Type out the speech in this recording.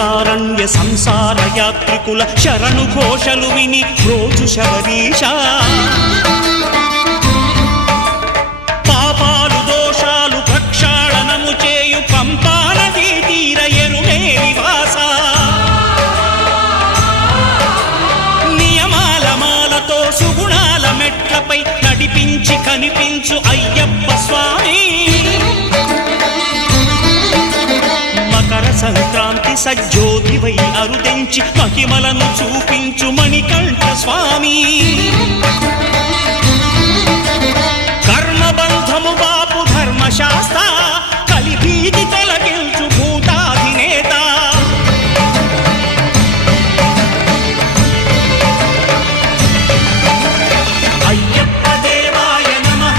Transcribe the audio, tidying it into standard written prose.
దండకారణ్య సంసార యాత్రికుల శరణు ఘోషలు విని రోజు శబరీశ పాపాలు దోషాలు ప్రక్షాళనము చేయు పంపా నదీ తీర ఎరుమే నివాస నియమాల మాలతో సుగుణాల మెట్లపై నడిపించి కనిపించు అయ్యప్ప స్వామి సంక్రాంతి సజ్జోతివై అరుదెంచి మహిమలను చూపించు మణికంఠ స్వామి